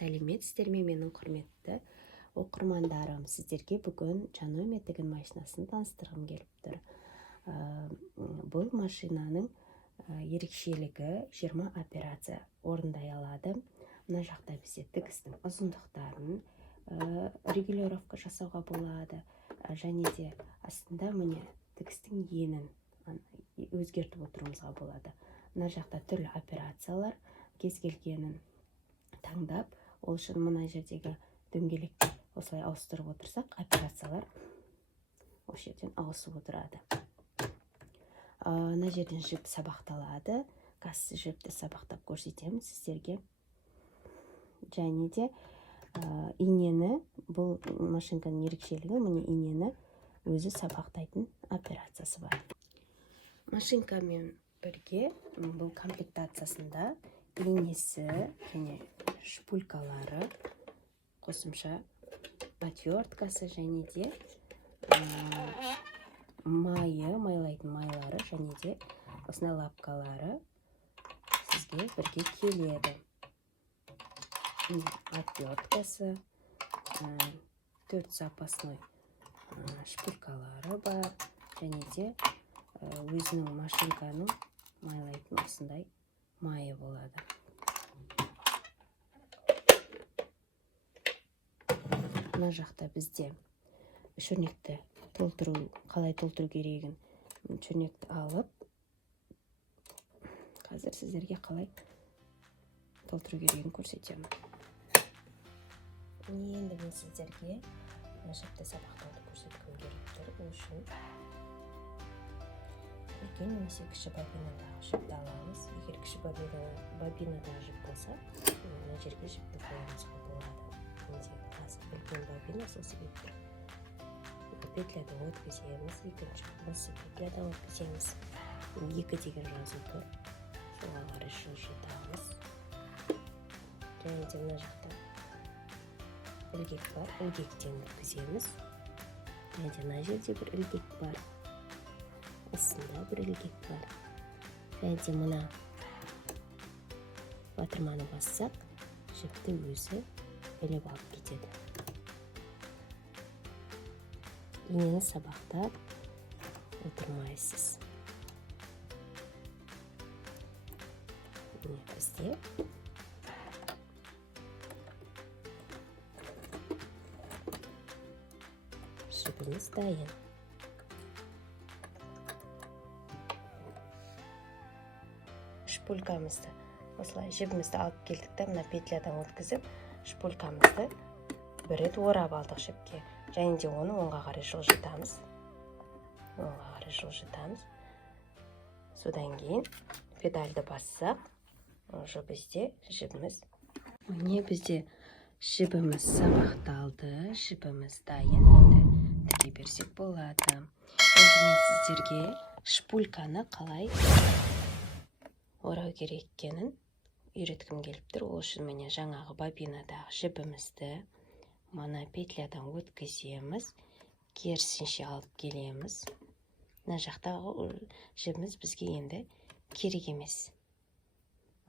Сәлеметсіздер ме, менің құрметті оқырмандарым. Сіздерге бүгін Жаноме тігін машинасын таныстырғым келіп тұр. Бұл машинаның ерекшелігі 20 операция орындай алады. Мына жақта бізде тігістің ұзындықтарын регулировка жасауға болады. Және де астында міне тігістің енін өзгертіп отыруымызға болады. Мына жақта түрлі операциялар, кез келгенін таңдап, ол үшін мына жердегі дөңгелекті осылай ауыстырып отырсақ, операциялар осы жерден ауысып отырады. Мына жерден жіп сабақталады. Қазір жіпті сабақтап көрсетемін сіздерге. Және де инені, бұл машинканың ерекшелігі, міне инені өзі сабақтайтын операциясы бар. Машинкамен бірге бұл комплектациясында инесі және шпулькалары, қосымша отверткасы және де майлайтын майлары және де осындай лапкалары сізге бірге келеді. Отверткасы, 4 запасной шпулькалары бар және де өзінің машинканың майлайтын осындай майы болады. Мына жақта бізде шөрнекті қалай толтыру керегін шөрнекті алып, қазір сіздерге қалай толтыру керегін көрсетемін. Енді мен сіздерге жіпті сабақтауды көрсеткім келіп тұр. Ол үшін үлкен немесе кіші бобинадағы жіпті аламыз. Егер кіші бобинадағы жіп болса, мына жерге жіпті қоюымызға болады. Менде қазір үлкен бобина, сол себепті петлядан өткіземіз. Екінші петлядан өткіземіз. 2 деген жазу тұр. Соған қарай жылжытамыз. Және де мына жақта ілгек бар. Ілгектен өткіземіз. Және де мына жерде бір ілгек бар. Астында бір ілгек бар. Және де мына батырманы бассақ, жіпті өзі іліп алып кетеді. Инені сабақтап отырмайсыз. Бізде жібіміз дайын. Шпулькамызды осылай жібімізді алып келдік та, мына петлядан өткізіп, шпулькамызды бір рет орап алдық жіпке. Және де оны оңға қарай жылжытамыз. Содан кейін педальды бассақ, уже бізде жібіміз. Міне бізде жібіміз сабақталды, жібіміз дайын. Енді тіге берсек болады. Енді мен сіздерге шпульканы қалай орау керек екенін үйреткім келіп тұр. Ол үшін міне жаңағы бобинадағы жібімізді мына петлядан өткіземіз, керісінше алып келеміз. Мына жақтағы жібіміз бізге енді керек емес.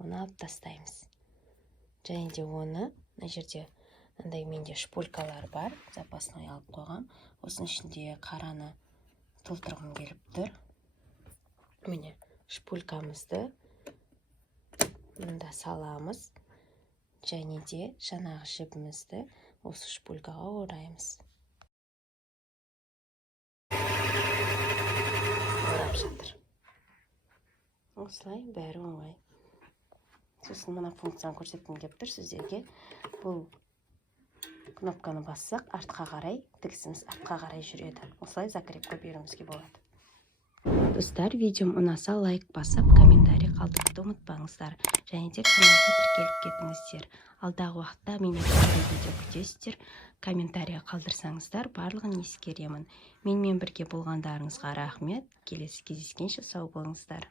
Оны алып тастаймыз. Және де оны, мына жерде менде шпулькалар бар, запасной алып қойғам. Осының ішінде қараны толтырғым келіп тұр. Міне шпулькамызды мында саламыз. Және де жаңағы жібімізді осы шпулькаға ораймыз. Орап жатыр. Осылай бәрі оңай. Сосын мына функцияны көрсеткім келіп тұр сіздерге. Бұл кнопканы бассақ, артқа қарай, тігісіміз артқа қарай жүреді. Осылай закрепка беруімізге болады. Достар, видеом ұнаса лайк басып, комментарий қалдыруды ұмытпаңыздар. Және де каналға тіркеліп кетіңіздер. Алдағы уақытта менен қандай видео күтесіздер, комментария қалдырсаңыздар, барлығын ескеремін. Менімен бірге болғандарыңызға рахмет. Келесі кездескенше сау болыңыздар.